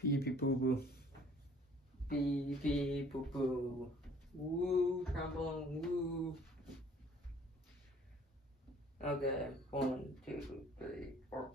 Pee pee poo poo. Pee pee poo poo. Woo, trombone, woo. Okay, 1, 2, 3, 4.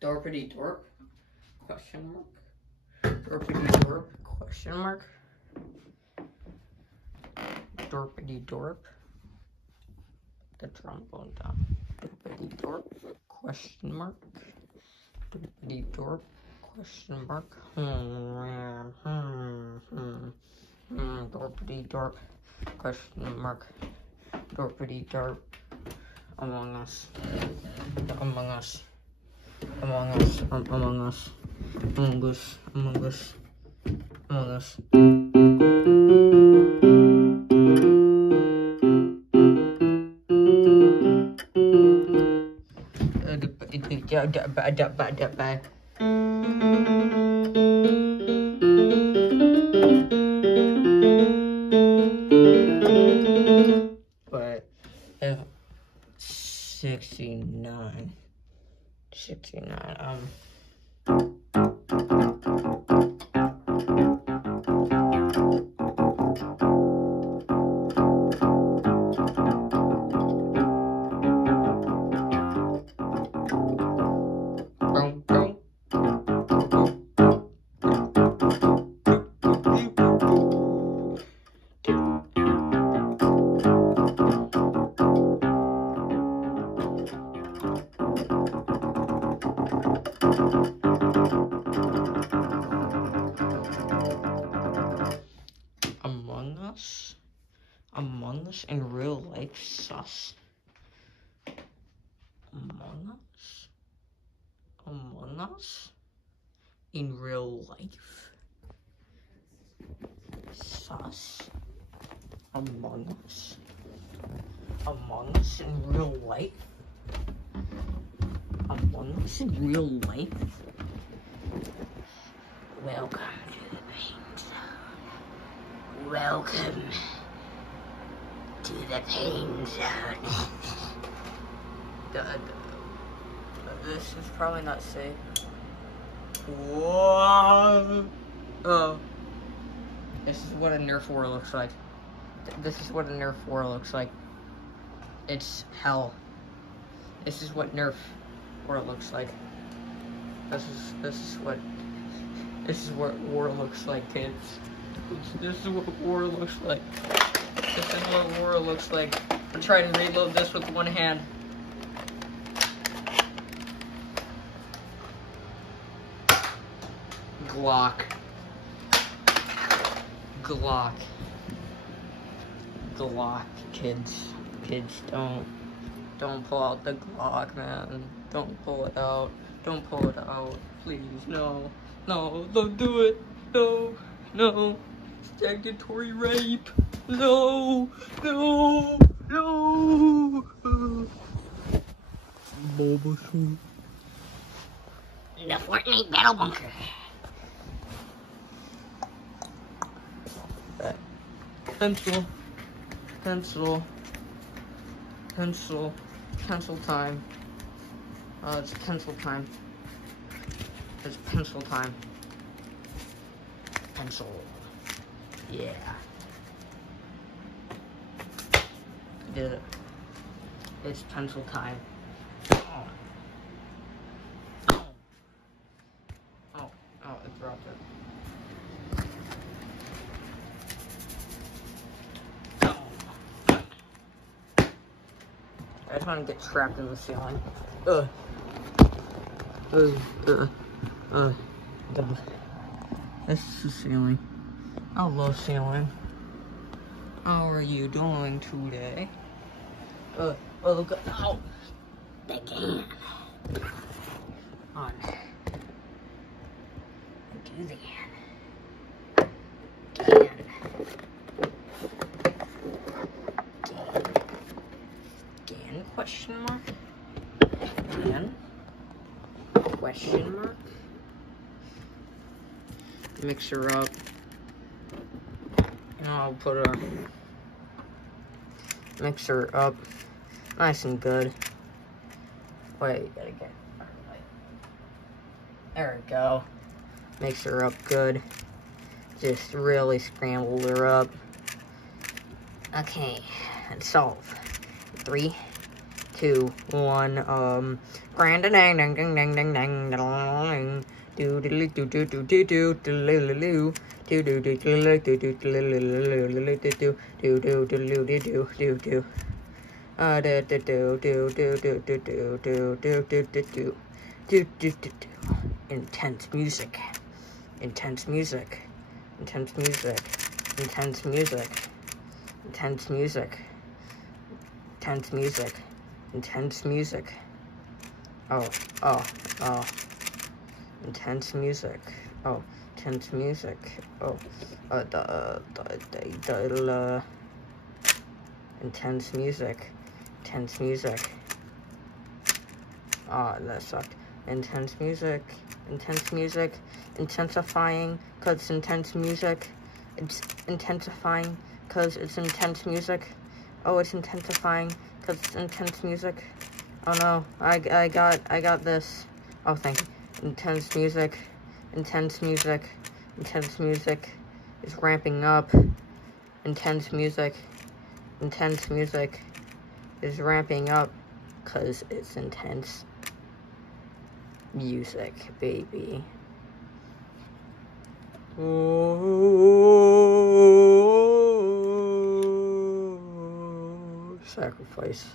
Dorpity dorp? Question mark? Dorpity dorp? Question mark? Dorpity dorp? The trombone down. Dorpity dorp? Question mark? Dorpity dorp? Question mark? Dorpity dorp? Question mark? Dorpity dorp? Among Us. Among Us. Among Us. Among Us. Among Us. Among Us. Among Us. But 69. Among Us in real life sus. Among Us in real life sus. Among Us in real life. Among Us in real life. Welcome to the pain zone. Welcome to the pain zone. This is probably not safe. Whoa! Oh. This is what a Nerf war looks like. This is what a Nerf war looks like. It's hell. This is what Nerf war looks like. This is what war looks like, kids. This is what war looks like. This is what war looks like. I'm trying to reload this with one hand. Glock, kids, don't pull out the Glock, man. Don't pull it out. Don't pull it out, please. No, don't do it. No. Statutory rape. No. Bulbasaur. The Fortnite Battle Bunker. Pencil time. It's pencil time. It's pencil time. Pencil. Yeah. Did it. It's pencil time. Oh, it dropped it. just want to get trapped in the ceiling. This is the ceiling. Hello, ceiling. How are you doing today? Look out! They can. On. Do the Can question mark? Can? Question mark? Mix her up. And I'll put a mixer up nice and good. Wait, gotta get our light. There we go. Mix her up good. Just really scrambled her up. Okay, let's solve. 3, 2, 1. Grand dang dang dang dang dang dang dang. Do do do do do do do do do do do do do do do intense music, intense music, intense music, intense music, intense music, intense music, intense music. Oh, intense music. Oh, intense music. Oh, intense music. Intense music. That sucked. Intense music. Intense music. Intensifying, cause it's intense music. It's intensifying, cause it's intense music. Oh, it's intensifying, cause it's intense music. Oh no, I got this. Oh, thank you. Intense music. Intense music. Intense music is ramping up. Intense music. Intense music is ramping up, cause it's intense music, baby. Oh, sacrifice.